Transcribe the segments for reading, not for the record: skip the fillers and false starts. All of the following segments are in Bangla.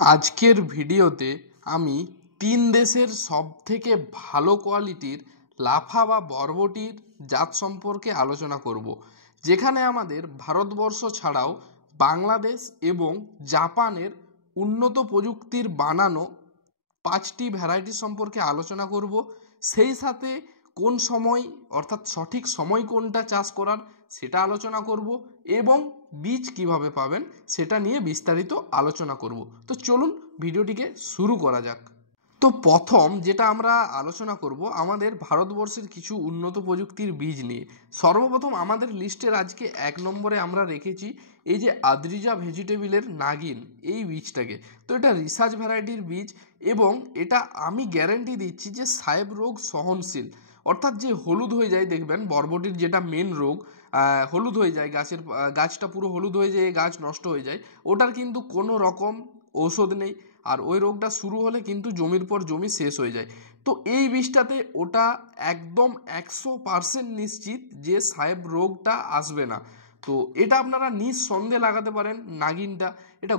আজকের ভিডিওতে আমি 3 দেশের সবথেকে ভালো কোয়ালিটির লাফা বা বরবটির জাত সম্পর্কে আলোচনা করব, যেখানে আমাদের ভারতবর্ষ ছাড়াও বাংলাদেশ এবং জাপানের উন্নত প্রযুক্তির বানানো 5টি ভ্যারাইটি সম্পর্কে আলোচনা করব। সেই সাথে কোন সময় অর্থাৎ সঠিক সময় কোনটা চাষ করার সেটা আলোচনা করব এবং বীজ কিভাবে পাবেন সেটা নিয়ে বিস্তারিত আলোচনা করব। তো চলুন ভিডিওটিকে শুরু করা যাক। তো প্রথম যেটা আমরা আলোচনা করব আমাদের ভারতবর্ষের কিছু উন্নত প্রযুক্তির বীজ নিয়ে। সর্বপ্রথম আমাদের লিস্টের আজকে 1 নম্বরে আমরা রেখেছি এই যে আদ্রিজা ভেজিটেবিলের নাগিন, এই বীজটাকে। তো এটা রিসার্চ ভ্যারাইটির বীজ এবং এটা আমি গ্যারেন্টি দিচ্ছি যে সাহেব রোগ সহনশীল। অর্থাৎ যে হলুদ হয়ে যায়, দেখবেন বরবটির যেটা মেন রোগ, হলুদ হয়ে যায়, গাছটা পুরো হলুদ হয়ে যায়, গাছ নষ্ট হয়ে যায়, ওটার কিন্তু কোনো রকম ঔষধ নেই। আর ওই রোগটা শুরু হলে কিন্তু জমির পর জমি শেষ হয়ে যায়। তো এই বীজটাতে ওটা একদম 100% নিশ্চিত যে সাহেব রোগটা আসবে না। তো এটা আপনারা নিঃসন্দেহে লাগাতে পারেন নাগিনটা। এটা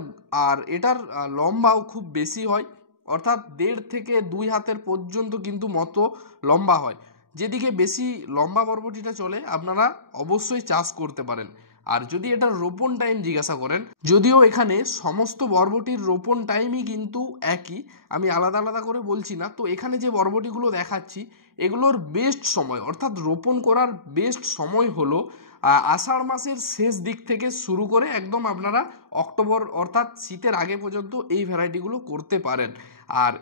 আর এটার লম্বাও খুব বেশি হয়, অর্থাৎ 1.5 থেকে 2 হাতের পর্যন্ত কিন্তু মতো লম্বা হয়। যেদিকে বেশি লম্বা বরবটিটা চলে আপনারা অবশ্যই চাষ করতে পারেন। আর যদি এটার রোপণ টাইম জিজ্ঞাসা করেন, যদিও এখানে সমস্ত বরবটির রোপণ টাইমই কিন্তু একই, আমি আলাদা আলাদা করে বলছি না। তো এখানে যে বরবটিগুলো দেখাচ্ছি এগুলোর বেস্ট সময় অর্থাৎ রোপণ করার বেস্ট সময় হলো আষাঢ় মাসের শেষ দিক থেকে শুরু করে একদম আপনারা অক্টোবর অর্থাৎ শীতের আগে পর্যন্ত এই ভ্যারাইটিগুলো করতে পারেন। আর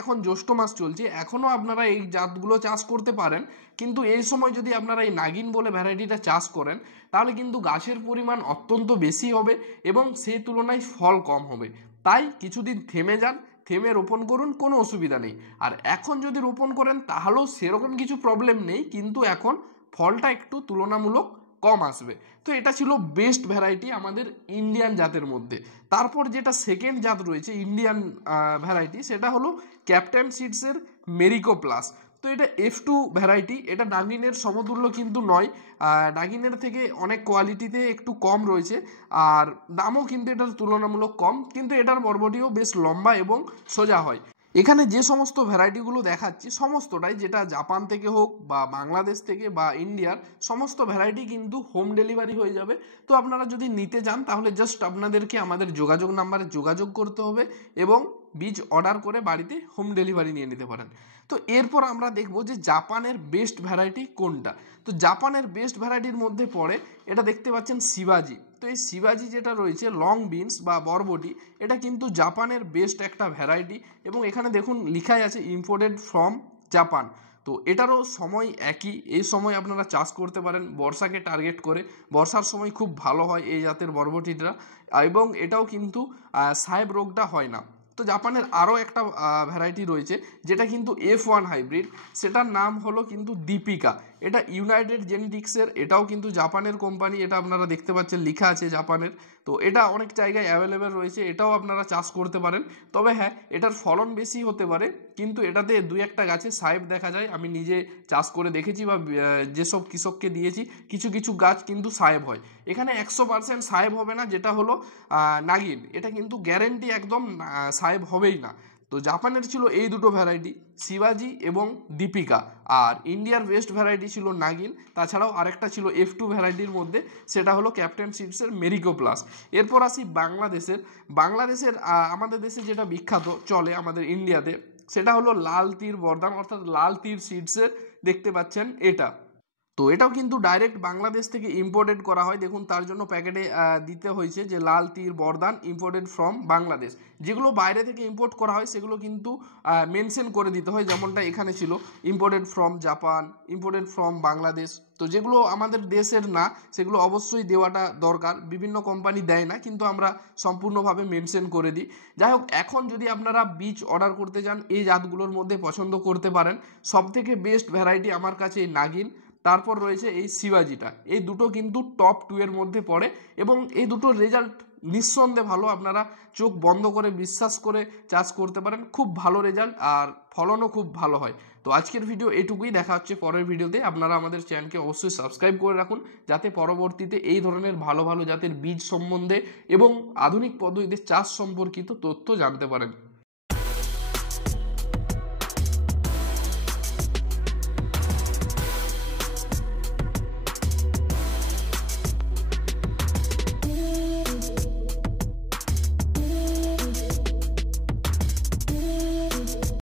এখন জ্যৈষ্ঠ মাস চলছে, এখনও আপনারা এই জাতগুলো চাষ করতে পারেন। কিন্তু এই সময় যদি আপনারা এই নাগিন বলে ভ্যারাইটিটা চাষ করেন তাহলে কিন্তু গাছের পরিমাণ অত্যন্ত বেশি হবে এবং সেই তুলনায় ফল কম হবে। তাই কিছুদিন থেমে যান, থেমে রোপণ করুন, কোনো অসুবিধা নেই। আর এখন যদি রোপণ করেন তাহলেও সেরকম কিছু প্রবলেম নেই, কিন্তু এখন ফলটা একটু তুলনামূলক কম আসবে। তো এটা ছিল বেস্ট ভ্যারাইটি আমাদের ইন্ডিয়ান জাতের মধ্যে। তারপর যেটা সেকেন্ড জাত রয়েছে ইন্ডিয়ান ভ্যারাইটি, সেটা হলো ক্যাপ্টেন সিডসের মেরিকো প্লাস। তো এটা F2 ভ্যারাইটি, এটা নাগিনের সমতুল্য কিন্তু নয়, নাগিনের থেকে অনেক কোয়ালিটিতে একটু কম রয়েছে আর দামও কিন্তু এটার তুলনামূলক কম, কিন্তু এটার বরবটিও বেশ লম্বা এবং সোজা হয়। এখানে যে সমস্ত ভ্যারাইটিগুলো দেখাচ্ছি সমস্তটাই, যেটা জাপান থেকে হোক বা বাংলাদেশ থেকে বা ইন্ডিয়ার, সমস্ত ভ্যারাইটি কিন্তু হোম ডেলিভারি হয়ে যাবে। তো আপনারা যদি নিতে চান তাহলে জাস্ট আপনাদেরকে আমাদের যোগাযোগ নাম্বারে যোগাযোগ করতে হবে এবং বীজ অর্ডার করে বাড়িতে হোম ডেলিভারি নিয়ে নিতে পারেন। তো এরপর আমরা দেখব যে জাপানের বেস্ট ভ্যারাইটি কোনটা। তো জাপানের বেস্ট ভ্যারাইটির মধ্যে পড়ে এটা দেখতে পাচ্ছেন শিবাজি। তো এই শিবাজি যেটা রয়েছে লং বিনস বা বরবটি, এটা কিন্তু জাপানের বেস্ট একটা ভ্যারাইটি এবং এখানে দেখুন লিখাই আছে ইম্পোর্টেড ফ্রম জাপান। তো এটারও সময় একই, এই সময় আপনারা চাষ করতে পারেন বর্ষাকে টার্গেট করে। বর্ষার সময় খুব ভালো হয় এই জাতের বরবটিটা এবং এটাও কিন্তু সাহেব রোগটা হয় না। তো জাপানের আরও একটা ভ্যারাইটি রয়েছে যেটা কিন্তু F1 হাইব্রিড, সেটার নাম হলো কিন্তু দীপিকা। এটা ইউনাইটেড জেনেটিক্সের, এটাও কিন্তু জাপানের কোম্পানি, এটা আপনারা দেখতে পাচ্ছেন লেখা আছে জাপানের। তো এটা অনেক জায়গায় অ্যাভেলেবেল রয়েছে, এটাও আপনারা চাষ করতে পারেন। তবে হ্যাঁ, এটার ফলন বেশি হতে পারে, কিন্তু এটাতে 2-1টা গাছে সাহেব দেখা যায়। আমি নিজে চাষ করে দেখেছি বা যেসব কৃষককে দিয়েছি, কিছু কিছু গাছ কিন্তু সাহেব হয়। এখানে 100% সাহেব হবে না, যেটা হলো নাগিন, এটা কিন্তু গ্যারেন্টি একদম সাহেব হবেই না। তো জাপানের ছিল এই দুটো ভ্যারাইটি, শিবাজি এবং দীপিকা। আর ইন্ডিয়ার বেস্ট ভ্যারাইটি ছিল নাগিন, তাছাড়াও আরেকটা ছিল F2 ভ্যারাইটির মধ্যে, সেটা হলো ক্যাপ্টেন সিডসের মেরিকো প্লাস। এরপর আসি বাংলাদেশের আমাদের দেশে যেটা বিখ্যাত চলে আমাদের ইন্ডিয়াতে, সেটা হলো লাল তীর বরদান অর্থাৎ লাল তীর সিডসের, দেখতে পাচ্ছেন এটা। তো এটাও কিন্তু ডাইরেক্ট বাংলাদেশ থেকে ইম্পোর্টেড করা হয়, দেখুন তার জন্য প্যাকেটে দিতে হয়েছে যে লাল তীর বরদান ইম্পোর্টেড ফ্রম বাংলাদেশ। যেগুলো বাইরে থেকে ইম্পোর্ট করা হয় সেগুলো কিন্তু মেনশন করে দিতে হয়, যেমনটা এখানে ছিল imported from Japan, imported from Bangladesh. তো যেগুলো আমাদের দেশের না সেগুলো অবশ্যই দেওয়াটা দরকার, বিভিন্ন কোম্পানি দেয় না কিন্তু আমরা সম্পূর্ণভাবে মেনশন করে দিই। যাই হোক, এখন যদি আপনারা বীজ অর্ডার করতে চান এই জাতগুলোর মধ্যে পছন্দ করতে পারেন। সবথেকে বেস্ট ভ্যারাইটি আমার কাছে এই নাগিন, তারপর রয়েছে এই শিবাজিটা। এই দুটো কিন্তু টপ 2 এর মধ্যে পড়ে এবং এই দুটোর রেজাল্ট নিঃসন্দেহে ভালো, আপনারা চোখ বন্ধ করে বিশ্বাস করে চাষ করতে পারেন, খুব ভালো রেজাল্ট আর ফলনও খুব ভালো হয়। তো আজকের ভিডিও এটুকুই, দেখা হচ্ছে পরের ভিডিওতে। আপনারা আমাদের চ্যানেলকে অবশ্যই সাবস্ক্রাইব করে রাখুন, যাতে পরবর্তীতে এই ধরনের ভালো ভালো জাতের বীজ সম্বন্ধে এবং আধুনিক পদ্ধতিতে চাষ সম্পর্কিত তথ্য জানতে পারেন।